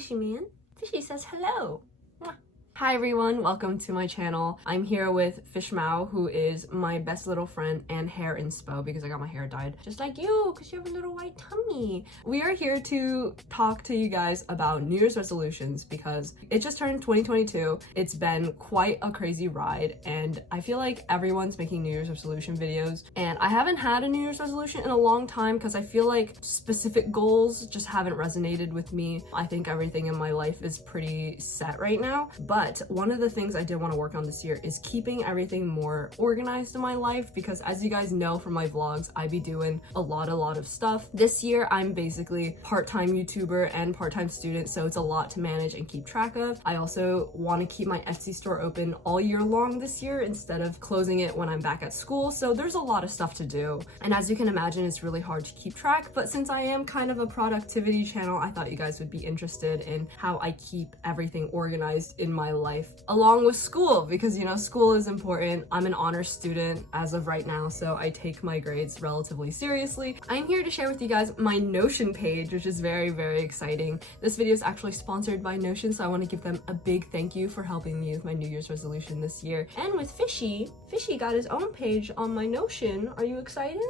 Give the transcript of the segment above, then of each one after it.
Fishy man. Fishy says hello. Mwah. Hi everyone, welcome to my channel. I'm here with FishMao, who is my best little friend and hair inspo because I got my hair dyed just like you because you have a little white tummy. We are here to talk to you guys about New Year's resolutions because it just turned 2022. It's been quite a crazy ride and I feel like everyone's making New Year's resolution videos and I haven't had a New Year's resolution in a long time because I feel like specific goals just haven't resonated with me. I think everything in my life is pretty set right now, but one of the things I did want to work on this year is keeping everything more organized in my life because as you guys know from my vlogs, I be doing a lot of stuff. This year, I'm basically part-time YouTuber and part-time student, so it's a lot to manage and keep track of. I also want to keep my Etsy store open all year long this year instead of closing it when I'm back at school, so there's a lot of stuff to do. And as you can imagine, it's really hard to keep track, but since I am kind of a productivity channel, I thought you guys would be interested in how I keep everything organized in my life along with school because you know school is important. I'm an honors student as of right now, so I take my grades relatively seriously. I'm here to share with you guys my Notion page, which is very exciting. This video is actually sponsored by Notion, so I want to give them a big thank you for helping me with my New Year's resolution this year. And with Fishy got his own page on my Notion. Are you excited?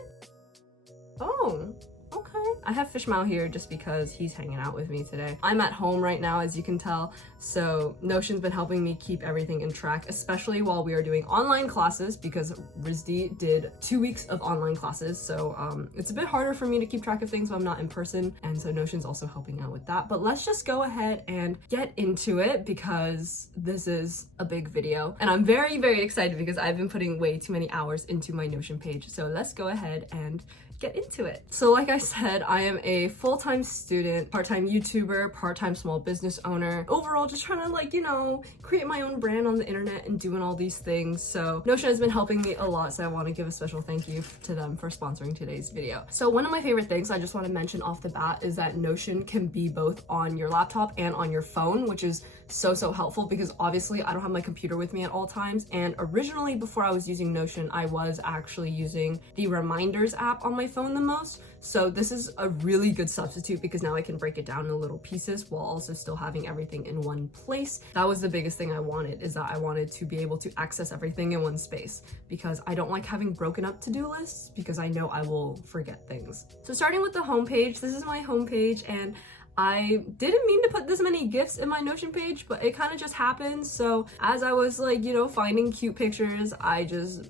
Oh, okay. I have FishMao here just because he's hanging out with me today. I'm at home right now, as you can tell, so Notion's been helping me keep everything in track, especially while we are doing online classes because RISD did 2 weeks of online classes, so it's a bit harder for me to keep track of things when I'm not in person, and so Notion's also helping out with that. But let's just go ahead and get into it because this is a big video, and I'm very excited because I've been putting way too many hours into my Notion page, so let's go ahead and get into it. So like I said, I am a full-time student, part-time YouTuber, part-time small business owner, overall just trying to like, you know, create my own brand on the internet and doing all these things. So Notion has been helping me a lot, so I want to give a special thank you to them for sponsoring today's video. So one of my favorite things I just want to mention off the bat is that Notion can be both on your laptop and on your phone, which is so helpful because obviously I don't have my computer with me at all times, and originally before I was using Notion I was actually using the reminders app on my phone the most. So this is a really good substitute because now I can break it down in little pieces while also still having everything in one place. That was the biggest thing I wanted, is that I wanted to be able to access everything in one space because I don't like having broken up to-do lists because I know I will forget things. So starting with the homepage, this is my homepage, and I didn't mean to put this many GIFs in my Notion page, but it kind of just happened. So as I was like, you know, finding cute pictures, I just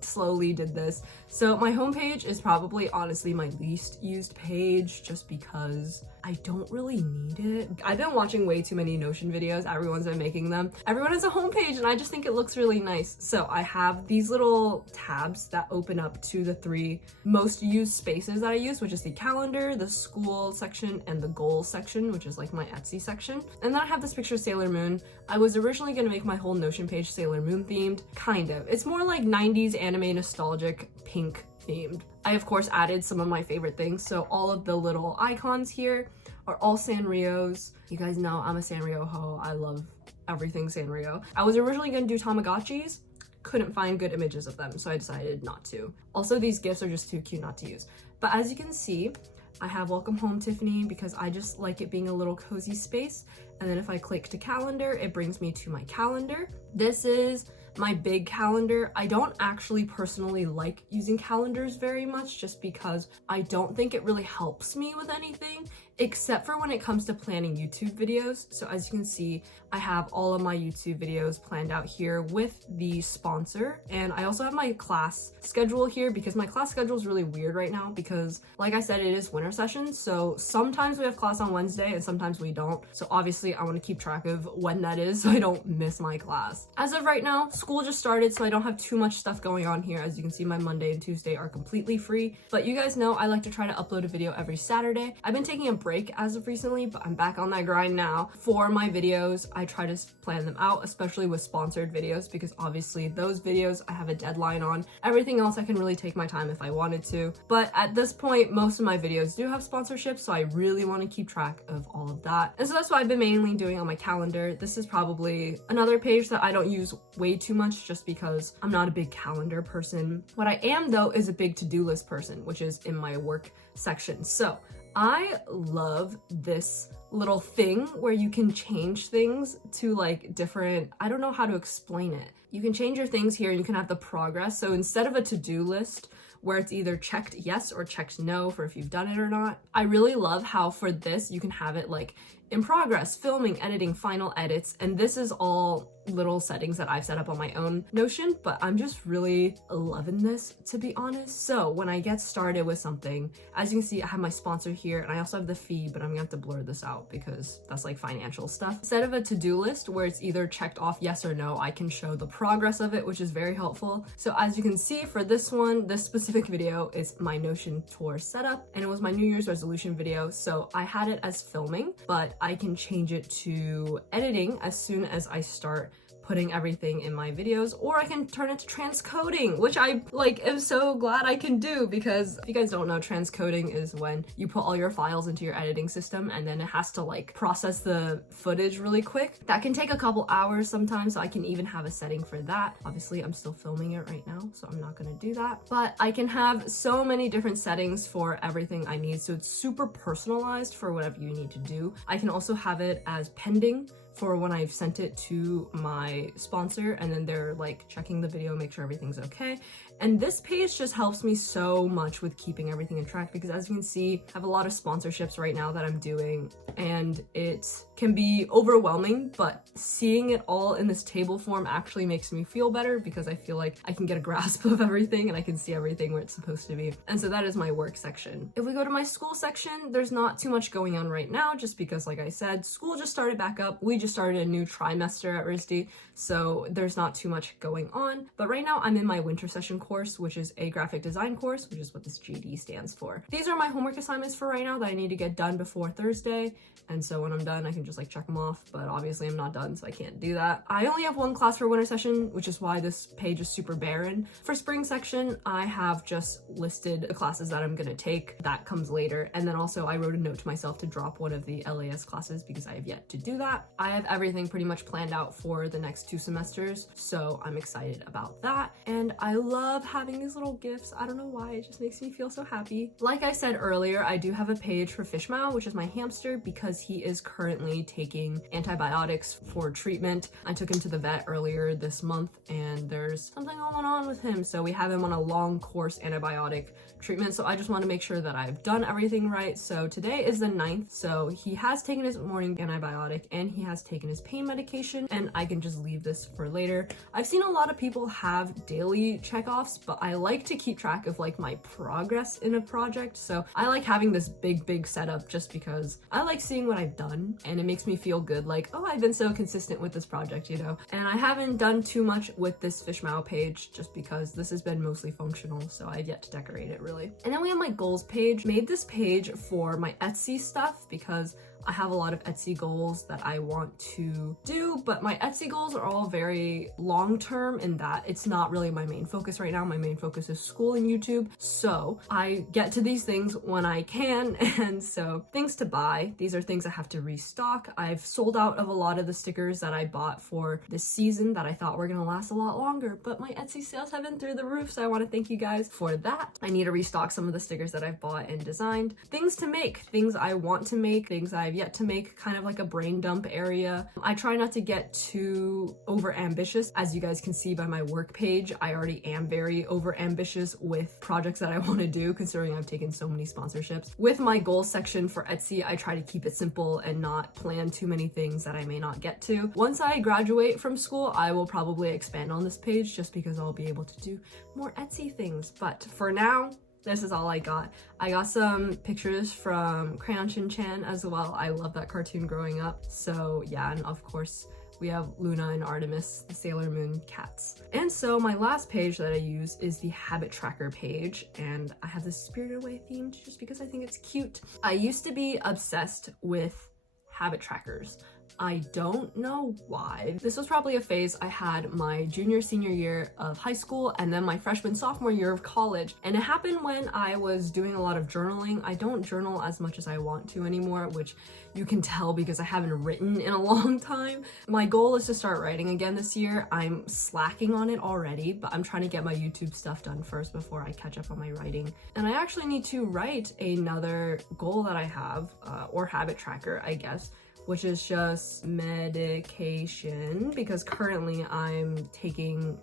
slowly did this. So my homepage is probably honestly my least used page just because I don't really need it. I've been watching way too many Notion videos. Everyone's been making them. Everyone has a homepage and I just think it looks really nice. So I have these little tabs that open up to the 3 most used spaces that I use, which is the calendar, the school section, and the goals section, which is like my Etsy section. And then I have this picture of Sailor Moon. I was originally gonna make my whole Notion page Sailor Moon themed, kind of. It's more like 90s anime nostalgic pink themed. I of course added some of my favorite things, so all of the little icons here are all Sanrios. You guys know I'm a Sanrio ho. I love everything Sanrio. I was originally gonna do Tamagotchis, couldn't find good images of them, so I decided not to. Also, these gifts are just too cute not to use. But as you can see, I have Welcome Home Tiffany because I just like it being a little cozy space. And then if I click to calendar, it brings me to my calendar. This is my big calendar. I don't actually personally like using calendars very much just because I don't think it really helps me with anything except for when it comes to planning YouTube videos. So as you can see, I have all of my YouTube videos planned out here with the sponsor, and I also have my class schedule here because my class schedule is really weird right now because like I said, it is winter session, so sometimes we have class on Wednesday and sometimes we don't. So obviously I want to keep track of when that is so I don't miss my class. As of right now, school just started, so I don't have too much stuff going on here. As you can see, my Monday and Tuesday are completely free, but you guys know I like to try to upload a video every Saturday. I've been taking a break as of recently, but I'm back on that grind now. For my videos, I try to plan them out, especially with sponsored videos, because obviously those videos I have a deadline on. Everything else I can really take my time if I wanted to. But at this point, most of my videos do have sponsorships, so I really want to keep track of all of that. And so that's what I've been mainly doing on my calendar. This is probably another page that I don't use way too much just because I'm not a big calendar person. What I am though is a big to-do list person, which is in my work section. So I love this little thing where you can change things to like different, I don't know how to explain it. You can change your things here and you can have the progress. So instead of a to-do list where it's either checked yes or checked no for if you've done it or not, I really love how for this you can have it like in progress, filming, editing, final edits, and this is all little settings that I've set up on my own Notion, but I'm just really loving this, to be honest. So when I get started with something, as you can see, I have my sponsor here and I also have the fee, but I'm gonna have to blur this out because that's like financial stuff. Instead of a to-do list where it's either checked off yes or no, I can show the progress of it, which is very helpful. So as you can see for this one, this specific video is my Notion tour setup, and it was my New Year's resolution video. So I had it as filming, but I can change it to editing as soon as I start putting everything in my videos, or I can turn it to transcoding, which I like am so glad I can do, because if you guys don't know, transcoding is when you put all your files into your editing system and then it has to like process the footage really quick. That can take a couple hours sometimes, so I can even have a setting for that. Obviously I'm still filming it right now, so I'm not gonna do that, but I can have so many different settings for everything I need, so it's super personalized for whatever you need to do. I can also have it as pending for when I've sent it to my sponsor and then they're like checking the video, make sure everything's okay. And this page just helps me so much with keeping everything in track, because as you can see, I have a lot of sponsorships right now that I'm doing and it can be overwhelming, but seeing it all in this table form actually makes me feel better, because I feel like I can get a grasp of everything and I can see everything where it's supposed to be. And so that is my work section. If we go to my school section, there's not too much going on right now, just because like I said, school just started back up. We just started a new trimester at RISD, so there's not too much going on. But right now I'm in my winter session course, which is a graphic design course, which is what this GD stands for. These are my homework assignments for right now that I need to get done before Thursday, and so when I'm done I can just like check them off, but obviously I'm not done, so I can't do that. I only have one class for winter session, which is why this page is super barren. For spring section, I have just listed the classes that I'm gonna take. That comes later, and then also I wrote a note to myself to drop one of the LAS classes because I have yet to do that. I have everything pretty much planned out for the next 2 semesters, so I'm excited about that. And I love having these little gifts. I don't know why, it just makes me feel so happy. Like I said earlier, I do have a page for FishMao, which is my hamster, because he is currently taking antibiotics for treatment. I took him to the vet earlier this month and there's something going on with him, so we have him on a long course antibiotic treatment. So I just want to make sure that I've done everything right. So today is the 9th, so he has taken his morning antibiotic and he has taken his pain medication, and I can just leave this for later. I've seen a lot of people have daily checkoffs, but I like to keep track of like my progress in a project, so I like having this big setup just because I like seeing what I've done and it makes me feel good, like, oh, I've been so consistent with this project, you know. And I haven't done too much with this FishMao page just because this has been mostly functional, so I've yet to decorate it really. And then we have my goals page. Made this page for my Etsy stuff because I have a lot of Etsy goals that I want to do, but my Etsy goals are all very long-term in that it's not really my main focus right now. My main focus is school and YouTube, so I get to these things when I can. And so things to buy, these are things I have to restock. I've sold out of a lot of the stickers that I bought for this season that I thought were gonna last a lot longer, but my Etsy sales have been through the roof, so I want to thank you guys for that. I need to restock some of the stickers that I've bought and designed. Things to make, things I want to make, things I've yet to make, kind of like a brain dump area. I try not to get too over ambitious. As you guys can see by my work page, I already am very over ambitious with projects that I want to do, considering I've taken so many sponsorships. With my goals section for Etsy, I try to keep it simple and not plan too many things that I may not get to. Once I graduate from school, I will probably expand on this page just because I'll be able to do more Etsy things. But for now, this is all I got. I got some pictures from Crayon Shin-chan as well. I love that cartoon growing up. So yeah, and of course we have Luna and Artemis, the Sailor Moon cats. And so my last page that I use is the habit tracker page, and I have this Spirited Away themed just because I think it's cute. I used to be obsessed with habit trackers, I don't know why. This was probably a phase I had my junior, senior year of high school and then my freshman, sophomore year of college. And it happened when I was doing a lot of journaling. I don't journal as much as I want to anymore, which you can tell because I haven't written in a long time. My goal is to start writing again this year. I'm slacking on it already, but I'm trying to get my YouTube stuff done first before I catch up on my writing. And I actually need to write another goal that I have, or habit tracker, I guess, which is just medication, because currently I'm taking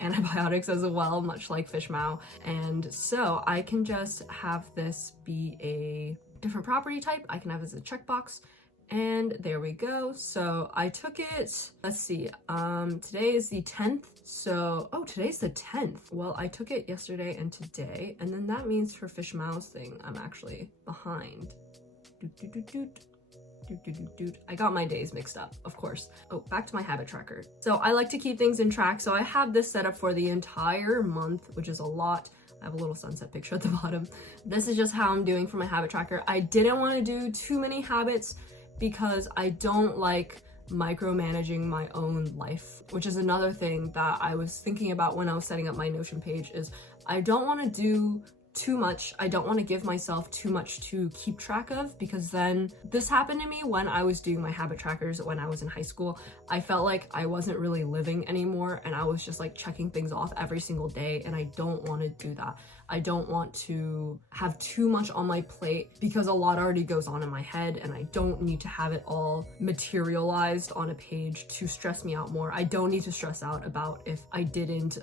antibiotics as well, much like Fishmao. And so I can just have this be a different property type. I can have it as a checkbox. And there we go. So I took it, let's see, today is the 10th. So, oh, today's the 10th. Well, I took it yesterday and today. And then that means for Fishmao's thing, I'm actually behind. I got my days mixed up, of course. Oh, back to my habit tracker. So I like to keep things in track. So I have this set up for the entire month, which is a lot. I have a little sunset picture at the bottom. This is just how I'm doing for my habit tracker. I didn't want to do too many habits because I don't like micromanaging my own life, which is another thing that I was thinking about when I was setting up my Notion page. Is I don't want to do too much. I don't want to give myself too much to keep track of, because then this happened to me when I was doing my habit trackers when I was in high school. I felt like I wasn't really living anymore and I was just like checking things off every single day, and I don't want to do that. I don't want to have too much on my plate because a lot already goes on in my head, and I don't need to have it all materialized on a page to stress me out more. I don't need to stress out about if I didn't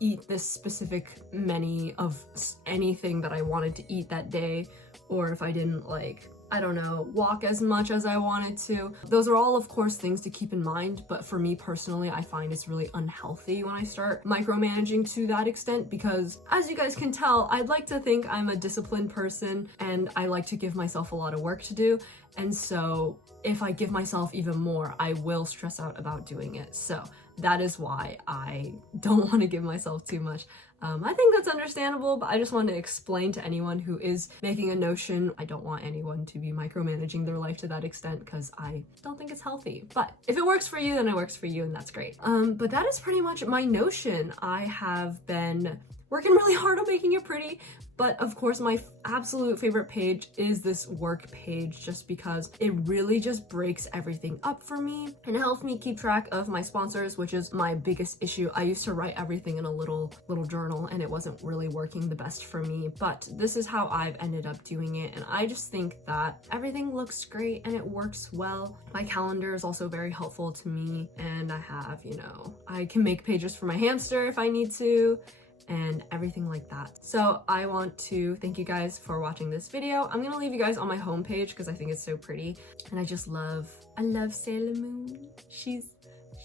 eat this specific many of anything that I wanted to eat that day, or if I didn't, like, I don't know, walk as much as I wanted to. Those are all, of course, things to keep in mind, but for me personally, I find it's really unhealthy when I start micromanaging to that extent, because as you guys can tell, I'd like to think I'm a disciplined person and I like to give myself a lot of work to do. And so if I give myself even more, I will stress out about doing it. So that is why I don't want to give myself too much. I think that's understandable, but I just want to explain to anyone who is making a Notion. I don't want anyone to be micromanaging their life to that extent, because I don't think it's healthy. But if it works for you, then it works for you, and that's great. But that is pretty much my Notion. I have been working really hard on making it pretty, but of course my absolute favorite page is this work page, just because it really just breaks everything up for me and helps me keep track of my sponsors, which is my biggest issue. I used to write everything in a little journal and it wasn't really working the best for me, but this is how I've ended up doing it, and I just think that everything looks great and it works well. My calendar is also very helpful to me, and I have, you know, I can make pages for my hamster if I need to, and everything like that. So I want to thank you guys for watching this video. I'm gonna leave you guys on my homepage because I think it's so pretty, and I love Sailor Moon.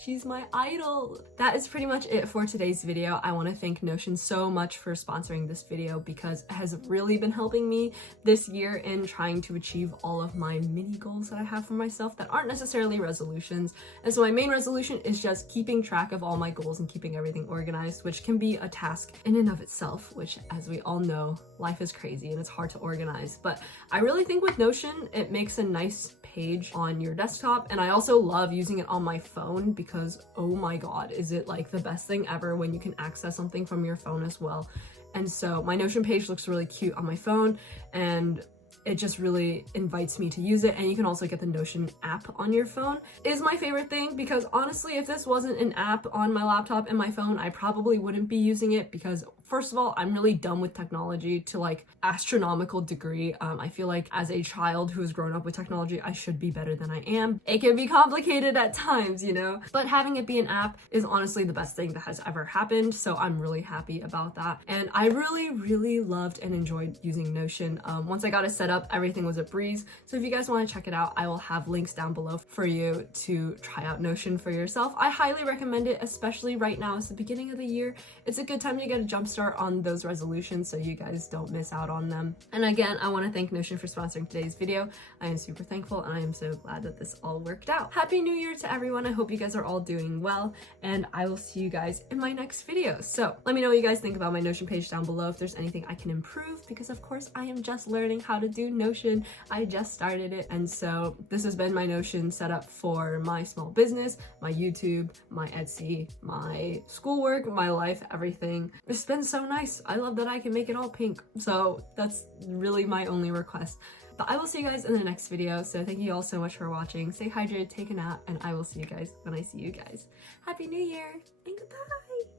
She's my idol. That is pretty much it for today's video. I want to thank Notion so much for sponsoring this video, because it has really been helping me this year in trying to achieve all of my mini goals that I have for myself that aren't necessarily resolutions. And so my main resolution is just keeping track of all my goals and keeping everything organized, which can be a task in and of itself, which, as we all know, life is crazy and it's hard to organize. But I really think with Notion, it makes a nice page on your desktop, and I also love using it on my phone because, oh my god, is it like the best thing ever when you can access something from your phone as well. And so my Notion page looks really cute on my phone, and it just really invites me to use it. And you can also get the Notion app on your phone. It is my favorite thing, because honestly, if this wasn't an app on my laptop and my phone, I probably wouldn't be using it, because first of all, I'm really dumb with technology to like astronomical degree. I feel like as a child who has grown up with technology, I should be better than I am. It can be complicated at times, you know, but having it be an app is honestly the best thing that has ever happened. So I'm really happy about that. And I really loved and enjoyed using Notion. Once I got it set up, everything was a breeze. So if you guys want to check it out, I will have links down below for you to try out Notion for yourself. I highly recommend it, especially right now. It's the beginning of the year. It's a good time to get a jump start start on those resolutions so you guys don't miss out on them. And again, I want to thank Notion for sponsoring today's video. I am super thankful and I am so glad that this all worked out. Happy New Year to everyone. I hope you guys are all doing well, and I will see you guys in my next video. So let me know what you guys think about my Notion page down below, if there's anything I can improve, because of course I am just learning how to do Notion. I just started it, and so this has been my Notion setup for my small business, my YouTube, my Etsy, my schoolwork, my life, everything. It's been so nice. I love that I can make it all pink. So that's really my only request. But I will see you guys in the next video. So thank you all so much for watching. Stay hydrated, take a nap, and I will see you guys when I see you guys. Happy New Year and goodbye.